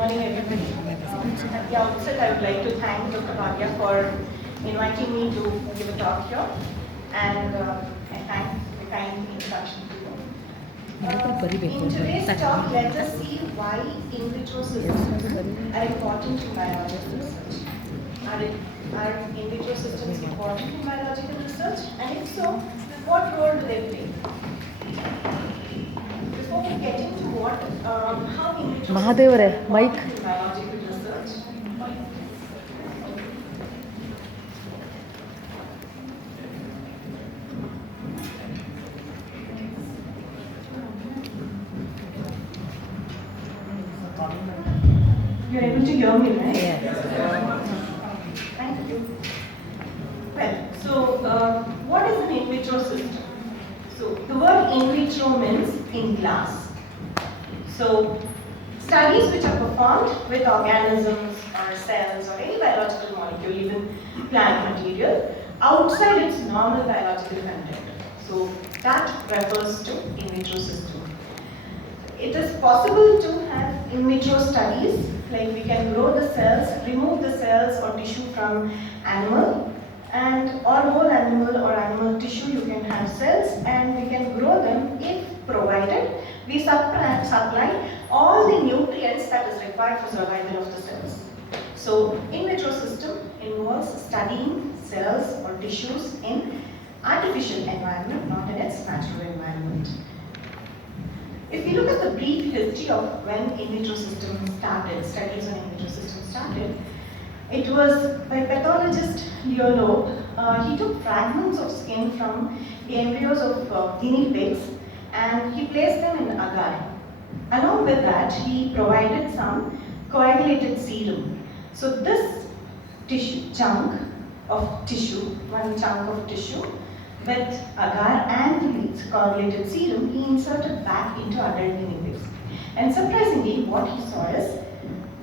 morning, everybody. At the outset, I would like to thank Dr. Bhatia for inviting me to give a talk here, and I thank the kind introduction to you. In today's talk, let us see why in vitro systems are important in biological research. Are in vitro systems important in biological research? And if so, what role do they play? Before we get into how in vitro systems are important in biological research, you're able to hear me, right? Yes. Thank you. Well, so what is an in vitro system? So the word in vitro means in glass. So studies which are performed with organisms or cells or any biological molecule, even plant material, outside its normal biological content. So that refers to in vitro system. It is possible to have in vitro studies, like we can grow the cells, remove the cells or tissue from animal, and or whole animal or animal tissue you can have cells, and we can grow them if provided we supply all the nutrients that is required for survival of the cells. So in vitro system involves studying cells or tissues in artificial environment, not in its natural environment. If we look at the brief history of when in vitro systems started, studies on in vitro systems started, it was by pathologist Leo Loeb. He took fragments of skin from the embryos of guinea pigs and he placed them in agar. Along with that, he provided some coagulated serum. So this chunk of tissue, one chunk of tissue, with agar and the coagulated serum, he inserted back into adult guinea pigs. And surprisingly, what he saw is,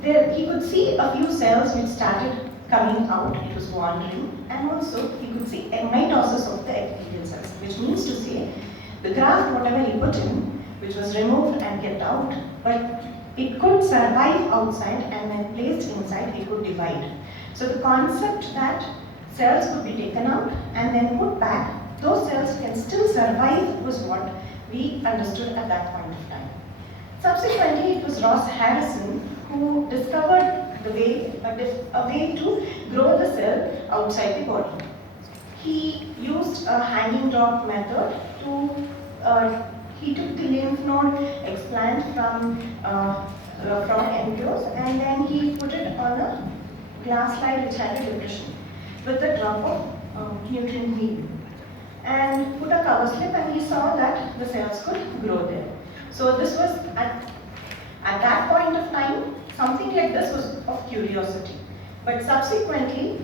he could see a few cells which started coming out, it was wandering, and also he could see a mitosis of the epithelial cells, which means to say, the graft, whatever he put in, which was removed and kept out, but it could survive outside and when placed inside, it could divide. So the concept that cells could be taken out and then put back, those cells can still survive was what we understood at that point of time. Subsequently, it was Ross Harrison who discovered the way, a way to grow the cell outside the body. He used a hanging drop method to, he took the lymph node explant from embryos and then he put it on a glass slide which had a depression with a drop of nutrient medium, and put a cover slip, and he saw that the cells could grow there. So this was at that point of time, something like this was of curiosity. But subsequently,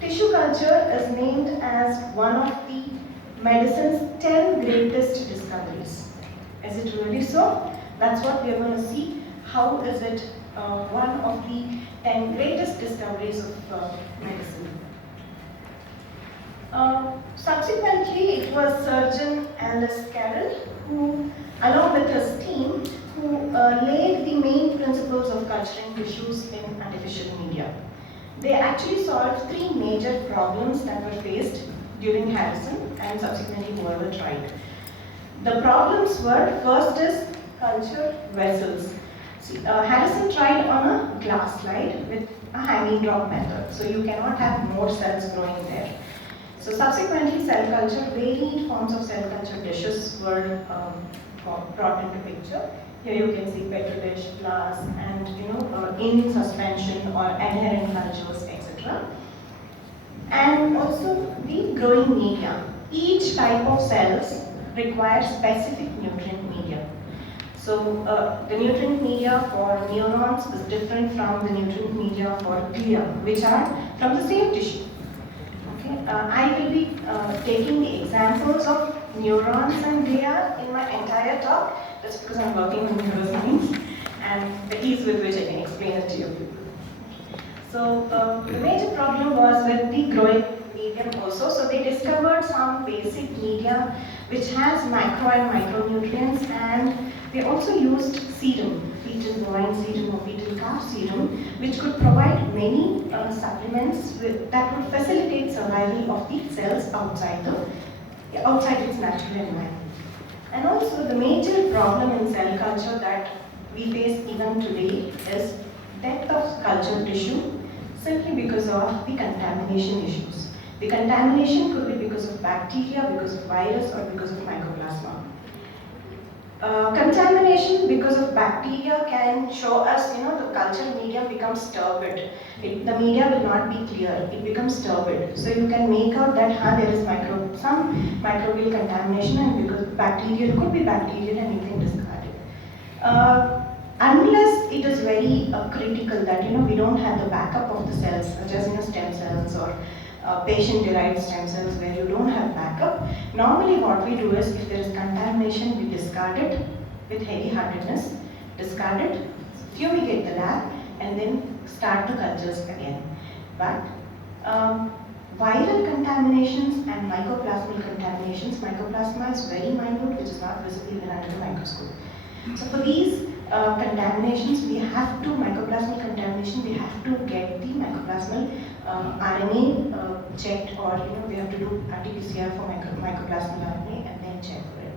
tissue culture is named as one of the medicine's 10 greatest discoveries. Is it really so? That's what we are going to see. How is it one of the 10 greatest discoveries of medicine? Subsequently, it was surgeon Alice Carroll who, along with his team, who laid the main principles of culturing tissues in artificial media. They actually solved 3 major problems that were faced during Harrison and subsequently whoever tried. The problems were, first is culture vessels. See, Harrison tried on a glass slide with a hanging drop method, so you cannot have more cells growing there. So subsequently, cell culture, varied forms of cell culture dishes were brought into picture. Here you can see petri dish, glass, and in suspension or adherent cultures, etc. And also the growing media. Each type of cells requires specific nutrient media. So the nutrient media for neurons is different from the nutrient media for glia, which are from the same tissue. I will be taking the examples of neurons and glia in my entire talk. That's because I'm working on neuroscience and the ease with which I can explain it to you. So the major problem was with the growing medium also. So they discovered some basic media which has macro and micronutrients and They also used serum, fetal bovine serum or fetal calf serum, which could provide many supplements that would facilitate survival of the cells outside its natural environment. And also the major problem in cell culture that we face even today is death of culture tissue simply because of the contamination issues. The contamination could be because of bacteria, because of virus, or because of mycoplasma. Contamination because of bacteria can show us, the culture medium becomes turbid. The media will not be clear, it becomes turbid. So you can make out that there is some microbial contamination, and because bacterial could be bacterial and you can discard it. Unless it is very critical that we don't have the backup of the cells, such as stem cells or patient-derived stem cells where you don't have backup. Normally what we do is, if there is contamination, we discard it with heavy-heartedness, discard it, fumigate the lab, and then start the cultures again. But viral contaminations and mycoplasmal contaminations, mycoplasma is very minute, which is not visible even under the microscope. So for these contaminations, mycoplasmal contamination, we have to get the mycoplasmal RNA checked, or we have to do RT-PCR for mycoplasmal RNA and then check for it.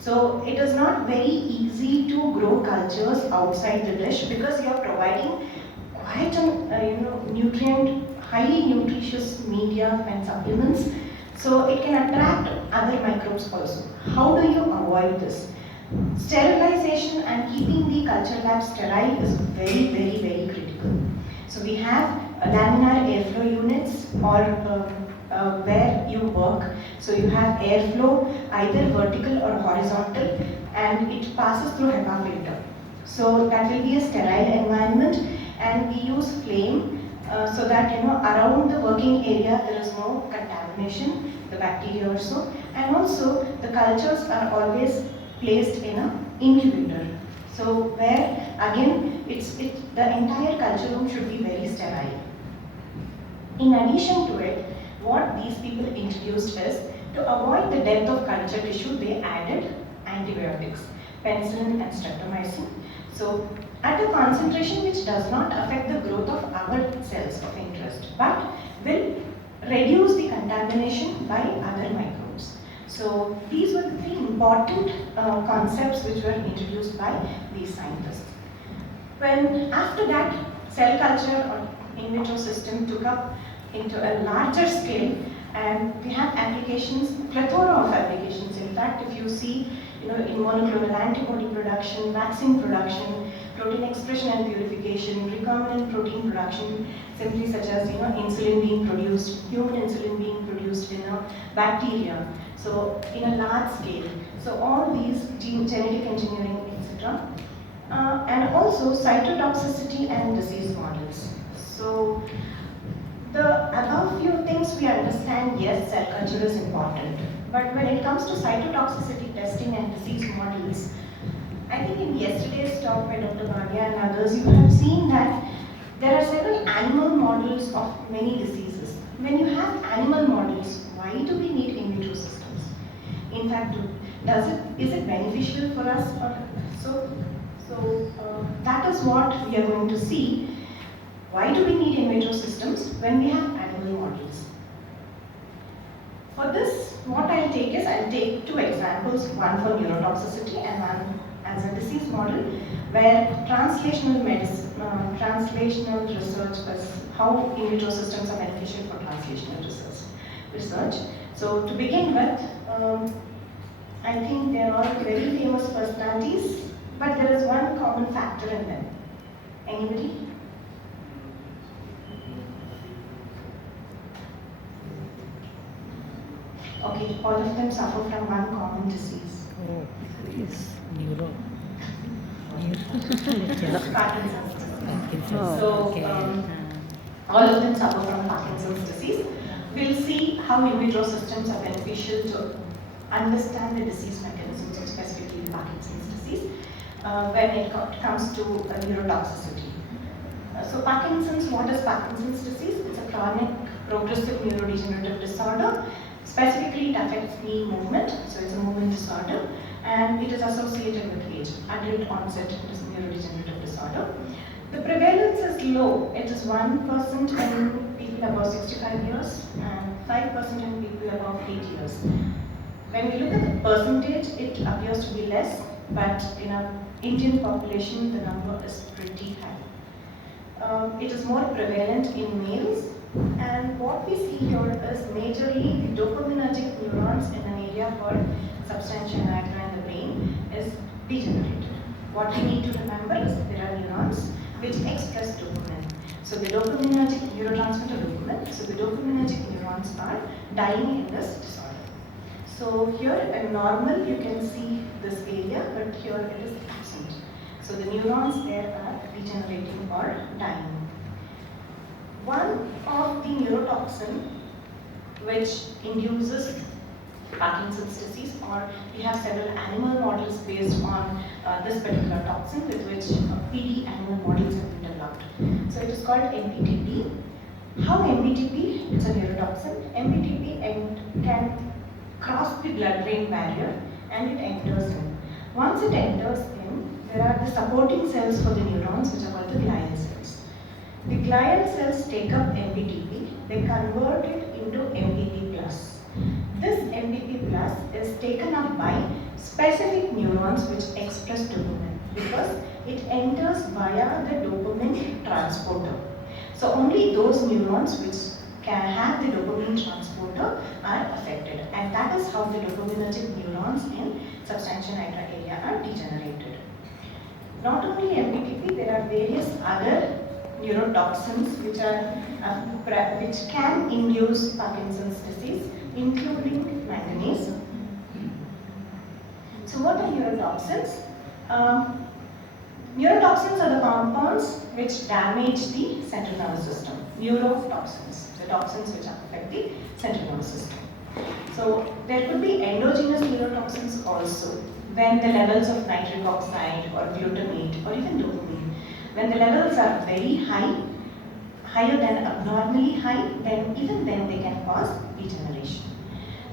So it is not very easy to grow cultures outside the dish because you are providing quite a highly nutritious media and supplements. So it can attract other microbes also. How do you avoid this? Sterilization and keeping the culture lab sterile is very, very, very critical. So we have laminar airflow units, or where you work. So you have airflow either vertical or horizontal, and it passes through HEPA filter. So that will be a sterile environment, and we use flame so that around the working area there is no contamination, the bacteria also, and also the cultures are always placed in an incubator. So where again the entire culture room should be very sterile. In addition to it, what these people introduced is, to avoid the death of culture tissue, they added antibiotics, penicillin and streptomycin. So at a concentration which does not affect the growth of our cells of interest, but will reduce the contamination by other microbes. So these were the three important concepts which were introduced by these scientists. When after that, cell culture or in vitro system took up into a larger scale, and we have applications, plethora of applications. In fact, if you see, in monoclonal antibody production, vaccine production, protein expression and purification, recombinant protein production, simply such as insulin being produced, human insulin being produced in a bacteria. So in a large scale. So all these genetic engineering, etc. And also cytotoxicity and disease models. So the above few things we understand, yes, cell culture is important. But when it comes to cytotoxicity testing and disease models, I think in yesterday's talk by Dr. Bhagia and others, you have seen that there are several animal models of many diseases. When you have animal models, why do we need in vitro systems? In fact, is it beneficial for us? That is what we are going to see. Why do we need in vitro systems when we have animal models? For this, what I'll take two examples, one for neurotoxicity and one as a disease model, where translational research is how in vitro systems are beneficial for translational research. So to begin with, I think they are all very famous personalities, but there is one common factor in them. Anybody? Okay, all of them suffer from one common disease. Oh, yes, neuro. Parkinson's disease. Oh, So, okay. all of them suffer from Parkinson's disease. We'll see how in vitro systems are beneficial to understand the disease mechanisms of specifically Parkinson's disease when it comes to neurotoxicity. So Parkinson's, what is Parkinson's disease? It's a chronic progressive neurodegenerative disorder. Specifically, it affects knee movement, so it's a movement disorder. and it is associated with age, adult onset neurodegenerative disorder. The prevalence is low. It is 1% in people above 65 years and 5% in people above 8 years. When we look at the percentage, it appears to be less, but in our Indian population, the number is pretty high. It is more prevalent in males, and what we see here is majorly the dopaminergic neurons in an area called substantia nigra in the brain is degenerated. What we need to remember is there are neurons which express dopamine. So the dopaminergic neurotransmitter dopamine, so the dopaminergic neurons are dying in this disorder. So here in normal you can see this area, but here it is absent. So the neurons there are degenerating or dying. One of the neurotoxin which induces Parkinson's disease, or we have several animal models based on this particular toxin with which PD animal models have been developed. So it is called MBTP. How MBTP? It's a neurotoxin. MBTP can cross the blood-brain barrier and it enters in. Once it enters in, there are the supporting cells for the neurons which are called the glial cells. The glial cells take up MBTP, they convert it into MBP plus. This MBP plus is taken up by specific neurons which express dopamine because it enters via the dopamine transporter. So only those neurons which can have the dopamine transporter are affected, and that is how the dopaminergic neurons in substantia nigra area are degenerated. Not only MBTP, there are various other neurotoxins which can induce Parkinson's disease, including manganese. So what are neurotoxins? Neurotoxins are the compounds which damage the central nervous system. Neurotoxins, the toxins which affect the central nervous system. So there could be endogenous neurotoxins also, when the levels of nitric oxide or glutamate or even dopamine, when the levels are very high, higher than abnormally high, then even then they can cause degeneration.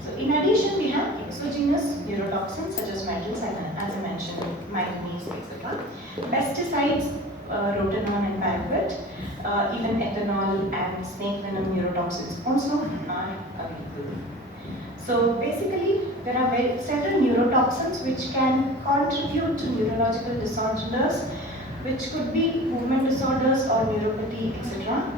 So in addition, we have exogenous neurotoxins such as metals, as I mentioned, manganese, etc. Pesticides, rotenone and paraquat, even ethanol and snake venom neurotoxins also are available. So basically, there are several neurotoxins which can contribute to neurological disorders, which could be movement disorders or neuropathy, etc.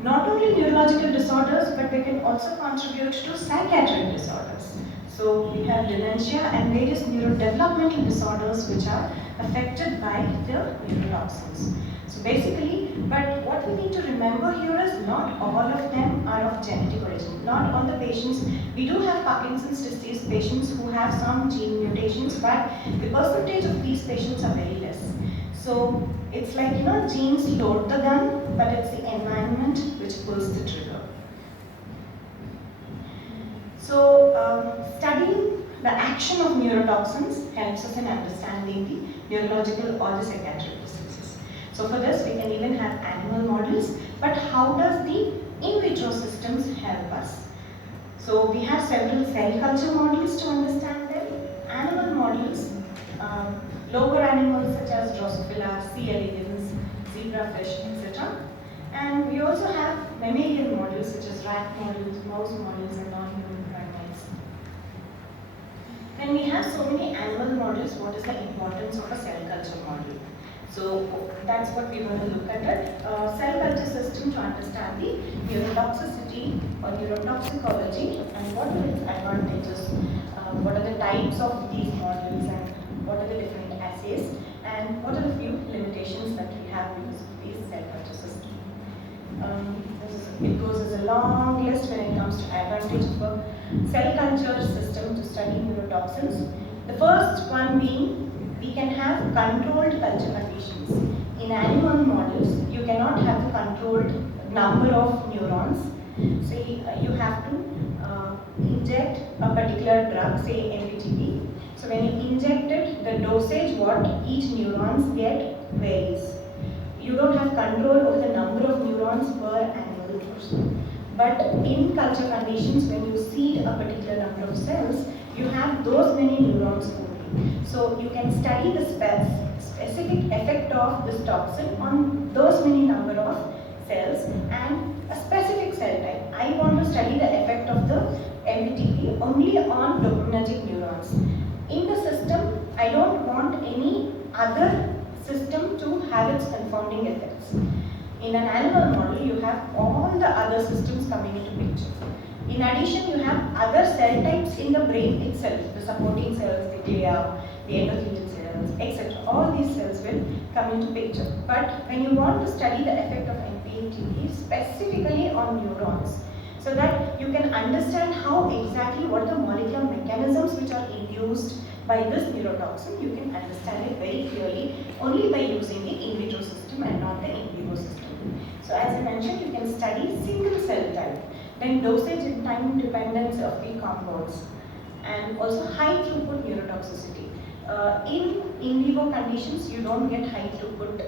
Not only neurological disorders, but they can also contribute to psychiatric disorders. So we have dementia and various neurodevelopmental disorders which are affected by the neurotoxins. So basically, but what we need to remember here is not all of them are of genetic origin. Not all the patients, we do have Parkinson's disease patients who have some gene mutations, but the percentage of these patients are very less. So it's like, genes load the gun, but it's the environment which pulls the trigger. So studying the action of neurotoxins helps us in understanding the neurological or the psychiatric diseases. So for this, we can even have animal models, but how does the in vitro systems help us? So we have several cell culture models to understand them, animal models, lower animals such as Drosophila, C. elegans, zebrafish, etc. And we also have mammalian models such as rat models, mouse models, and non-human primates. When we have so many animal models, what is the importance of a cell culture model? So that's what we're going to look at it. Cell culture system to understand the neurotoxicity or neurotoxicology and what are its advantages, what are the types of these models and what are the different assays, and what are the few limitations that we have because of these cell culture system. It goes as a long list when it comes to advantage of a cell culture system to study neurotoxins. The first one being, we can have controlled culture conditions. In animal models, you cannot have the controlled number of neurons. Say you have to inject a particular drug, say MBTP. So when you inject it, the dosage what each neurons get varies. You don't have control over the number of neurons per animal person. But in culture conditions, when you seed a particular number of cells, you have those many neurons only. So you can study the specific effect of this toxin on those many number of cells and a specific cell type. I want to study the effect of the MPTP only on dopaminergic neurons. In the system, I don't want any other system to have its confounding effects. In an animal model, you have all the other systems coming into picture. In addition, you have other cell types in the brain itself, the supporting cells, the glia, the endothelial cells, etc. All these cells will come into picture. But when you want to study the effect of NPTP specifically on neurons, so that you can understand how exactly what the molecular mechanisms which are induced by this neurotoxin, you can understand it very clearly only by using the in vitro system and not the in vivo system. So as I mentioned, you can study single cell type, then dosage and time dependence of the compounds, and also high throughput neurotoxicity. In vivo conditions, you don't get high throughput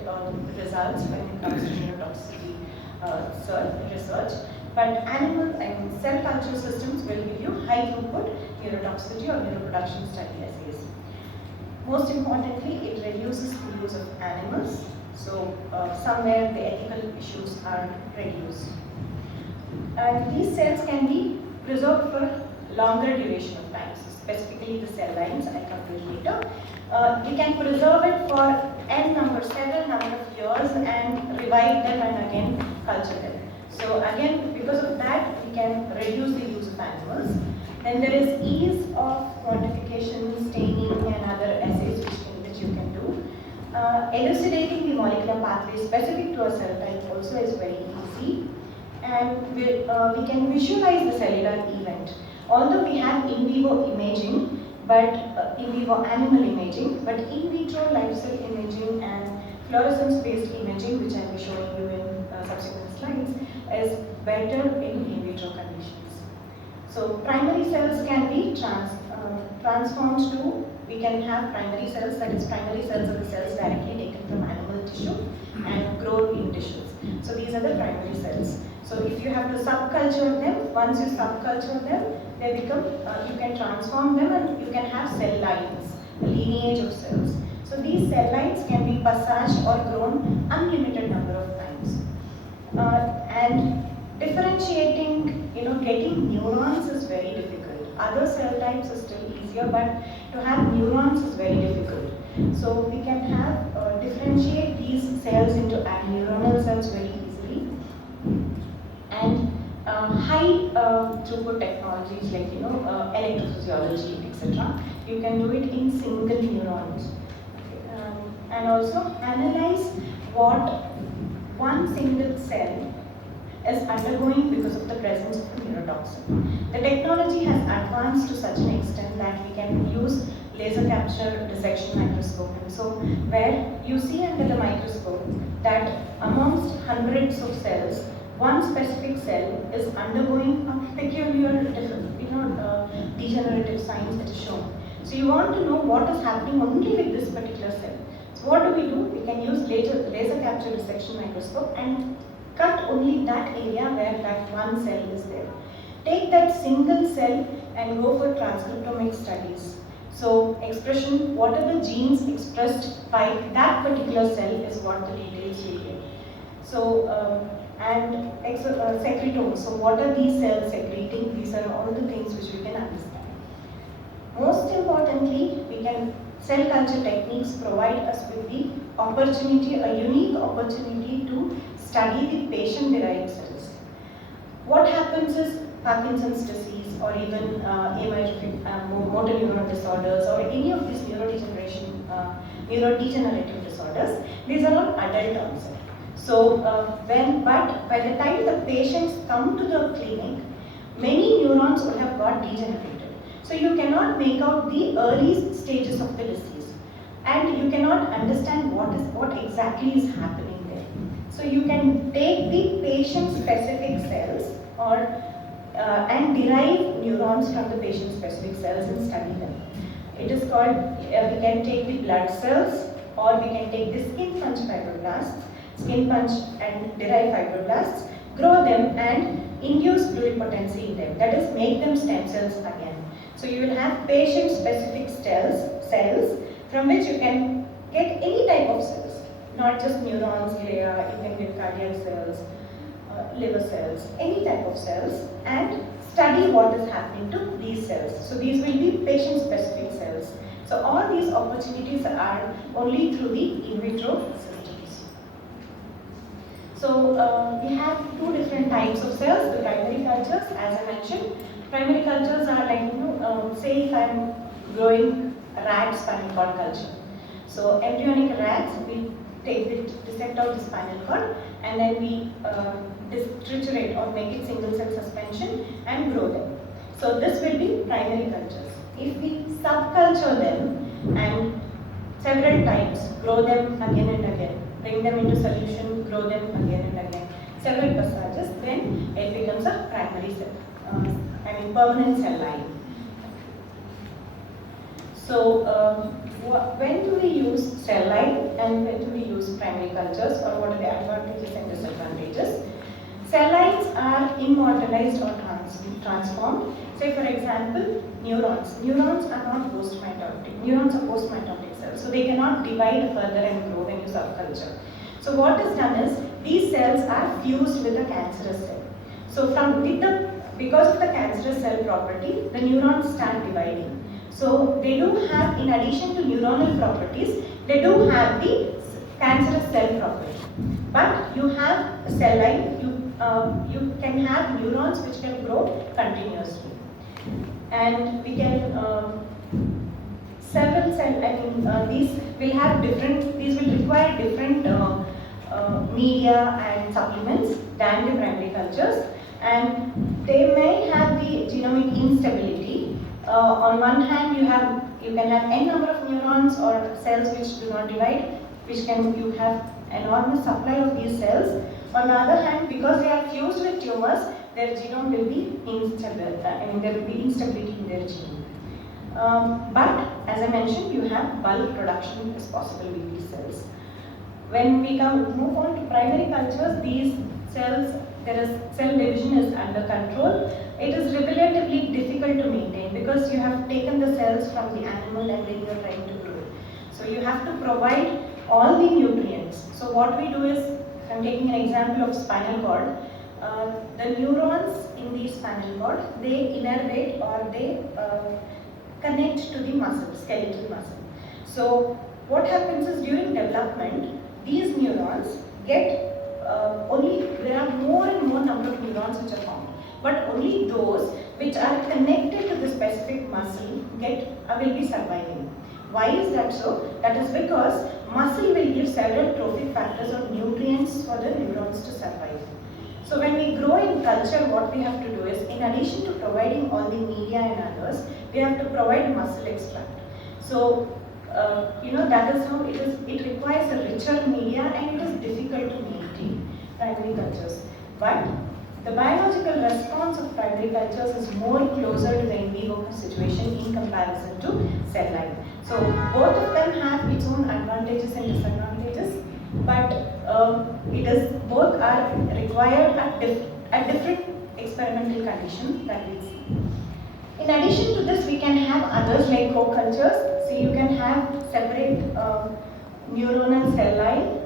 results when it comes to neurotoxicity research. But animal and cell culture systems will give you high throughput neurotoxicity or neuroproduction study assays. Most importantly, it reduces the use of animals. So somewhere the ethical issues are reduced. And these cells can be preserved for longer duration of time. So specifically the cell lines, I'll come to it later. We can preserve it for several number of years and revive them and again culture them. So again, because of that, we can reduce the use of animals. Then there is ease of quantification, staining, and other assays which you can do. Elucidating the molecular pathway specific to a cell type also is very easy. And we can visualize the cellular event. Although we have in vivo imaging, but in vivo animal imaging, but in vitro live cell imaging and fluorescence-based imaging, which I will be showing you in subsequent slides, is better in vitro conditions. So primary cells can be transformed to, we can have primary cells, that is primary cells are the cells directly taken from animal tissue and grown in tissues. So these are the primary cells. So if you have to subculture them, once you subculture them, they become, you can transform them and you can have cell lines, a lineage of cells. So these cell lines can be passaged or grown unlimited number of times. And differentiating, getting neurons is very difficult. Other cell types are still easier, but to have neurons is very difficult. So we can have differentiate these cells into neuronal cells very easily. And high throughput technologies like electrophysiology, etc. You can do it in single neurons. And also analyze what one single cell is undergoing because of the presence of the neurotoxin. The technology has advanced to such an extent that we can use laser capture dissection microscope. And so where you see under the microscope that amongst hundreds of cells, one specific cell is undergoing a peculiar degenerative signs that is shown. So you want to know what is happening only with this particular cell. So what do? We can use laser capture dissection microscope and cut only that area where that one cell is there. Take that single cell and go for transcriptomics studies. So expression, what are the genes expressed by that particular cell is what the details will get. So and secretomes, so what are these cells secreting? These are all the things which we can understand. Most importantly, cell culture techniques provide us with the opportunity, a unique opportunity to study the patient-derived cells. What happens is Parkinson's disease or even amyotrophic motor neuron disorders or any of these neurodegenerative disorders, these are all adult onset. So but by the time the patients come to the clinic, many neurons would have got degenerated. So you cannot make out the early stages of the disease, and you cannot understand what exactly is happening there. So you can take the patient-specific cells and derive neurons from the patient-specific cells and study them. It is called, we can take the blood cells, or we can take the skin punch fibroblasts, skin punch and derive fibroblasts, grow them and induce pluripotency in them. That is, make them stem cells again. So you will have patient-specific cells from which you can get any type of cells, not just neurons, glia, you can get cardiac cells, liver cells, any type of cells, and study what is happening to these cells. So these will be patient-specific cells. So all these opportunities are only through the in vitro systems. So we have two different types of cells, the primary cultures, as I mentioned. Primary cultures are like, say if I'm growing rat spinal cord culture. So embryonic rats, we dissect out the spinal cord and then we triturate or make it single cell suspension and grow them. So this will be primary cultures. If we subculture them and several times, grow them again and again, bring them into solution, grow them again and again, several passages, then it becomes a primary cell, permanent cell line. So when do we use cell line and when do we use primary cultures, or what are the advantages and disadvantages? Cell lines are immortalized or transformed. Say for example, neurons. Neurons are not post-mitotic. Neurons are post-mitotic cells, so they cannot divide further and grow when you subculture. So what is done is, these cells are fused with a cancerous cell. So because of the cancerous cell property, the neurons start dividing. So they do have, in addition to neuronal properties, they do have the cancerous cell property. But you have a cell line, you can have neurons which can grow continuously. And we can, several cell, these will require different media and supplements than the primary cultures. And they may have the genomic instability. On one hand, you can have n number of neurons or cells which do not divide, you have enormous supply of these cells. On the other hand, because they are fused with tumors, their genome will be instable. There will be instability in their gene. But as I mentioned, you have bulk production is possible with these cells. When we move on to primary cultures, these cells, cell division is under control. It is relatively difficult to maintain because you have taken the cells from the animal and then you are trying to grow it. So you have to provide all the nutrients. So what we do is, I'm taking an example of spinal cord. The neurons in the spinal cord, they innervate or they connect to the muscle, skeletal muscle. So what happens is, during development, these neurons get there are more and more number of neurons which are formed, but only those which are connected to the specific muscle will be surviving. Why is that so? That is because muscle will give several trophic factors or nutrients for the neurons to survive. So when we grow in culture, what we have to do is, in addition to providing all the media and others, we have to provide muscle extract. So that is how it is. It requires a richer media and it is difficult to maintain primary cultures. But the biological response of primary cultures is more closer to the in vivo situation in comparison to cell line. So both of them have its own advantages and disadvantages, but both are required at different experimental conditions that we see. In addition to this, we can have others like co-cultures. So you can have separate neuronal cell line,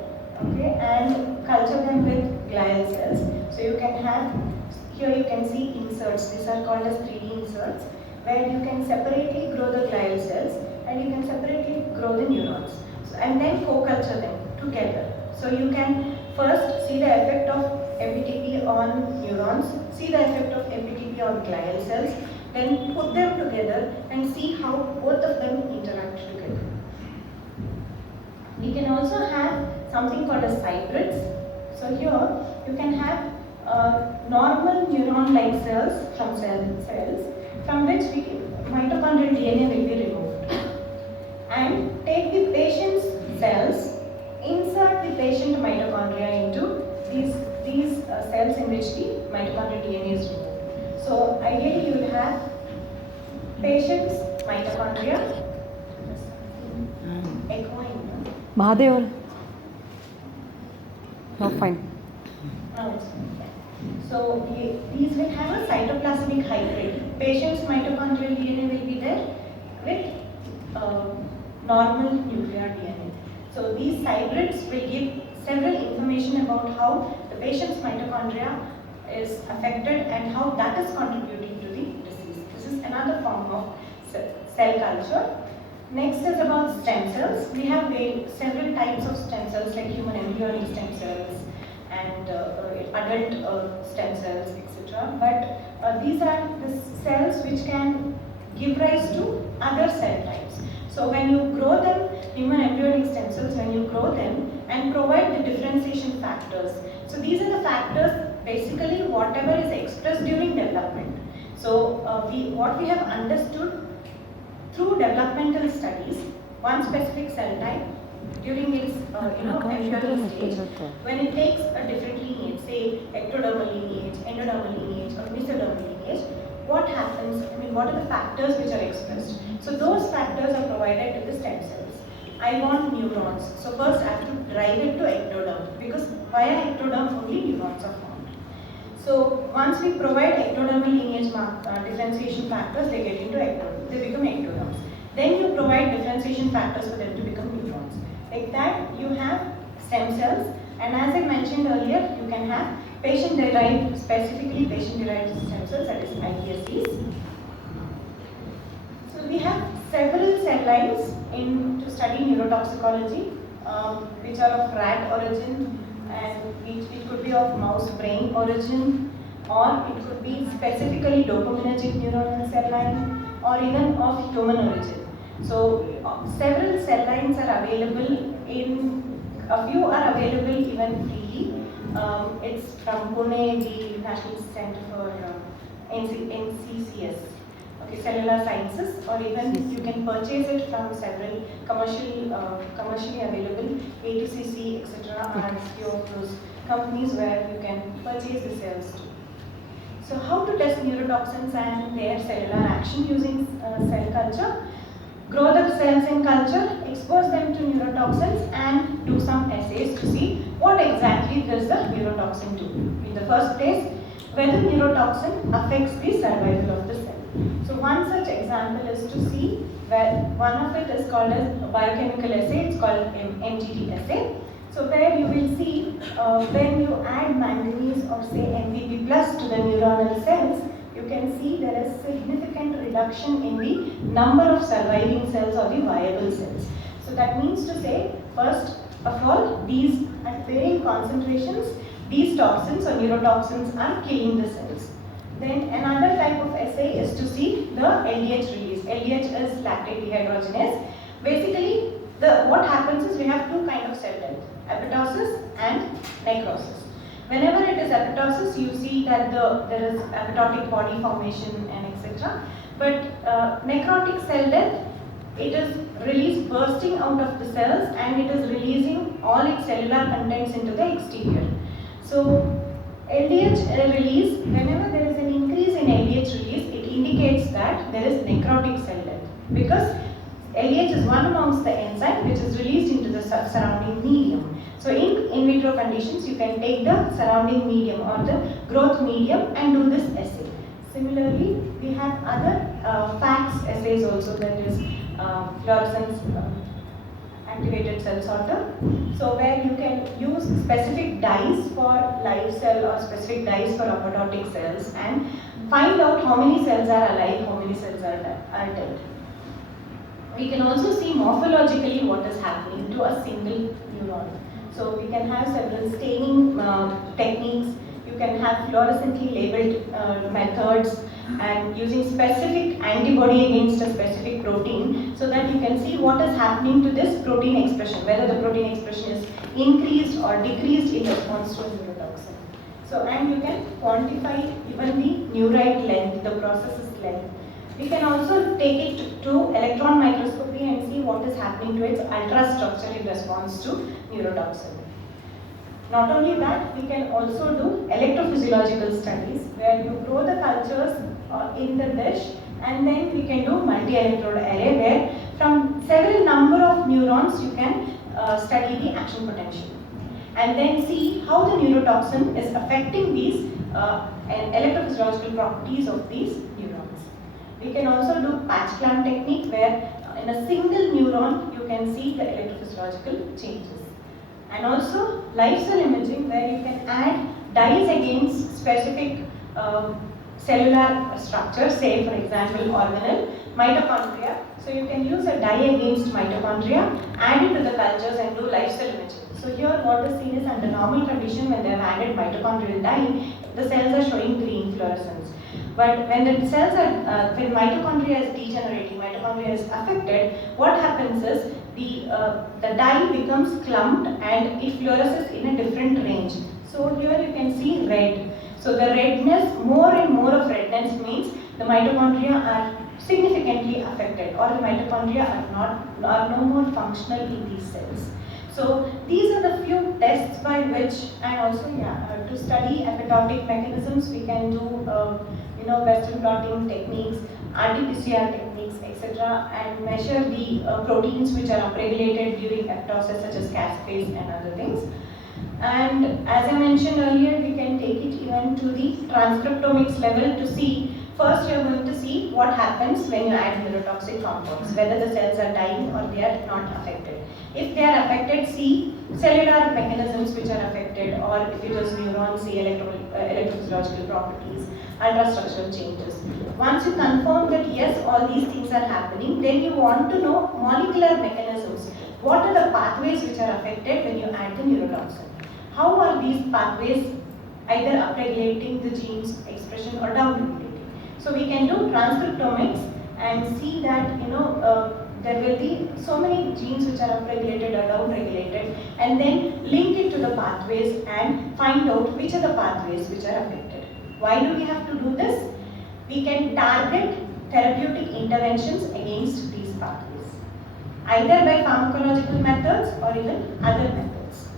okay, and culture them with glial cells. So you can have, here you can see inserts. These are called as 3D inserts, where you can separately grow the glial cells and you can separately grow the neurons. So, and then co-culture them together. So you can first see the effect of MPTP on neurons, see the effect of MPTP on glial cells, then put them together and see how both of them interact together. We can also have something called as hybrids. So here you can have normal neuron-like cells from which mitochondrial DNA will be removed. And take the patient's cells, insert the patient mitochondria into these cells in which the mitochondrial DNA is removed. So ideally you will have patient's mitochondria. Echoing. Mahadev. No, fine. Now it's fine. So these will have a cytoplasmic hybrid. Patient's mitochondrial DNA will be there with normal nuclear DNA. So these hybrids will give several information about how the patient's mitochondria is affected and how that is contributing to the disease. This is another form of cell culture. Next is about stem cells. We have several types of stem cells like human embryonic stem cells and adult stem cells, etc. But these are the cells which can give rise to other cell types. So when you grow them, human embryonic stem cells, when you grow them and provide the differentiation factors. So these are the factors, basically whatever is expressed during development. So what we have understood through developmental studies, one specific cell type during its embryonic stage, when it takes a different lineage, say ectodermal lineage, endodermal lineage, or mesodermal lineage, what happens? What are the factors which are expressed? So those factors are provided to the stem cells. I want neurons. So first I have to drive it to ectoderm, because via ectoderm only neurons are formed. So once we provide ectodermal lineage differentiation factors, they get into ectoderm. They become ectoderms. Then you provide differentiation factors for them to become neurons. Like that, you have stem cells, and as I mentioned earlier, you can have patient-derived, specifically patient-derived stem cells, that is iPSCs. So we have several cell lines to study neurotoxicology, which are of rat origin, and it could be of mouse brain origin, or it could be specifically dopaminergic neuronal cell line, or even of human origin. So several cell lines are available a few are available even freely. It's from Pune, the National Center for NCCS, Cellular Sciences, or even you can purchase it from several commercially available A2CC, etc. are few of those companies where you can purchase the cells too. So how to test neurotoxins and their cellular action using cell culture? Grow the cells in culture, expose them to neurotoxins, and do some assays to see what exactly does the neurotoxin do. In the first place, whether neurotoxin affects the survival of the cell. So one such example is to see where one of it is called as a biochemical assay. It's called MGT assay. So where you will see when you add manganese or say MVP plus to the neuronal cells, you can see there is significant reduction in the number of surviving cells or the viable cells. So that means to say, first of all, these at varying concentrations, these toxins or neurotoxins are killing the cells. Then another type of assay is to see the LDH release. LDH is lactate dehydrogenase. Basically, what happens is we have two kinds of cell death, apoptosis and necrosis. Whenever it is apoptosis, you see that there is apoptotic body formation and etc. But necrotic cell death, it is release bursting out of the cells and it is releasing all its cellular contents into the exterior. So LDH release, whenever there is an increase in LDH release, it indicates that there is necrotic cell death, because LDH is one amongst the enzyme which is released into the surrounding medium. So in vitro conditions, you can take the surrounding medium or the growth medium and do this assay. Similarly, we have other FACS assays also, that is fluorescence activated cell sorter. So where you can use specific dyes for live cell or specific dyes for apoptotic cells and find out how many cells are alive, how many cells are dead. We can also see morphologically what is happening to a single neuron. So we can have several staining techniques. You can have fluorescently labeled methods and using specific antibody against a specific protein, so that you can see what is happening to this protein expression, whether the protein expression is increased or decreased in response to a neurotoxin. So, and you can quantify even the neurite length, the process's length. We can also take it to electron microscopy and see what is happening to its ultrastructure in response to neurotoxin. Not only that, we can also do electrophysiological studies where you grow the cultures in the dish, and then we can do multi-electrode array where from several number of neurons you can study the action potential and then see how the neurotoxin is affecting these electrophysiological properties of these neurons. We can also do patch clamp technique where in a single neuron you you can see the electrophysiological changes. And also live cell imaging, where you can add dyes against specific cellular structures, say for example organelle, mitochondria. So you can use a dye against mitochondria, add it to the cultures and do live cell imaging. So here what is seen is under normal condition, when they have added mitochondrial dye, the cells are showing green fluorescence. But when the cells are, when mitochondria is degenerating, mitochondria is affected, what happens is the dye becomes clumped and it fluoresces in a different range. So here you can see red. So the redness, more and more of redness means the mitochondria are significantly affected, or the mitochondria are no more functional in these cells. So these are the few tests by which, and also to study apoptotic mechanisms, we can do Western blotting techniques, RT-PCR techniques, etc., and measure the proteins which are upregulated during apoptosis, such as caspase and other things. And as I mentioned earlier, we can take it even to the transcriptomics level to see. First, you are going to see what happens when you add neurotoxic compounds, whether the cells are dying or they are not affected. If they are affected, see cellular mechanisms which are affected, or if it is neurons, see electrophysiological properties, ultrastructural changes. Once you confirm that yes, all these things are happening, then you want to know molecular mechanisms. What are the pathways which are affected when you add the neurotoxin? How are these pathways either upregulating the gene's expression or downregulating? So we can do transcriptomics and see that there will be so many genes which are upregulated or downregulated, and then link it to the pathways and find out which are the pathways which are affected. Why do we have to do this? We can target therapeutic interventions against these pathways, either by pharmacological methods or even other methods.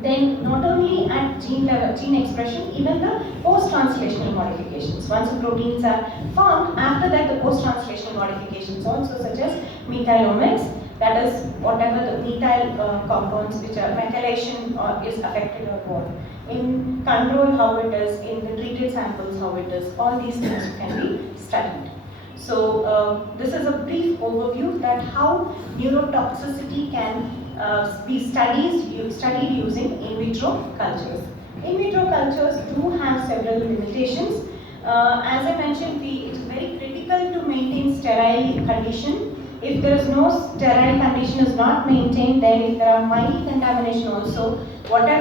Then not only at gene level, gene expression, even the post-translational modifications. Once the proteins are formed, after that the post-translational modifications also, such as methylomics, that is whatever the methyl compounds which are methylation is affected or what. In control how it is, in the treated samples how it is, all these things can be studied. So this is a brief overview that how neurotoxicity can be studied using in vitro cultures. In vitro cultures do have several limitations. As I mentioned, it is very critical to maintain sterile condition. If there is no sterile condition is not maintained, then if there are mild contamination also, whatever